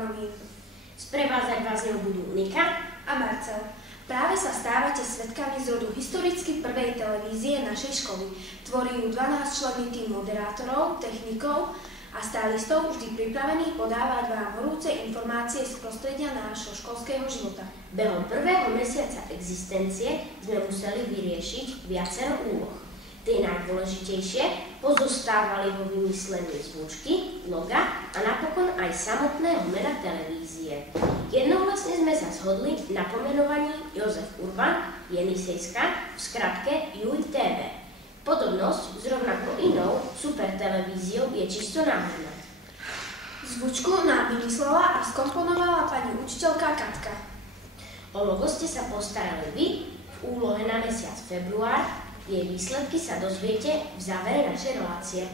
novín. Sprevázať vás ňou budú Nika A Marcel. Práve sa stávate svedkami zrodu historicky prvej televízie našej školy. Tvorí ju 12-členný tím moderátorov, technikov a stylistov vždy pripravených podávať vám horúce informácie z prostredia nášho školského života. behom prvého mesiaca existencie sme museli vyriešiť viacero úloh. Tie najdôležitejšie pozostávali vo vymyslení zvučky, loga a napokon aj samotného mena televízie. Jednohlasne sme sa zhodli na pomenovaní Jozef Urban, Jenisejska, v skratke JUJ TV. Podobnosť s rovnako inou supertelevíziou je čisto náhodná. Zvučku nám vymyslela a skomponovala pani učiteľka Katka. O logo ste sa postarali vy v úlohe na mesiac február. Jej výsledky sa dozviete v závere našej relácie.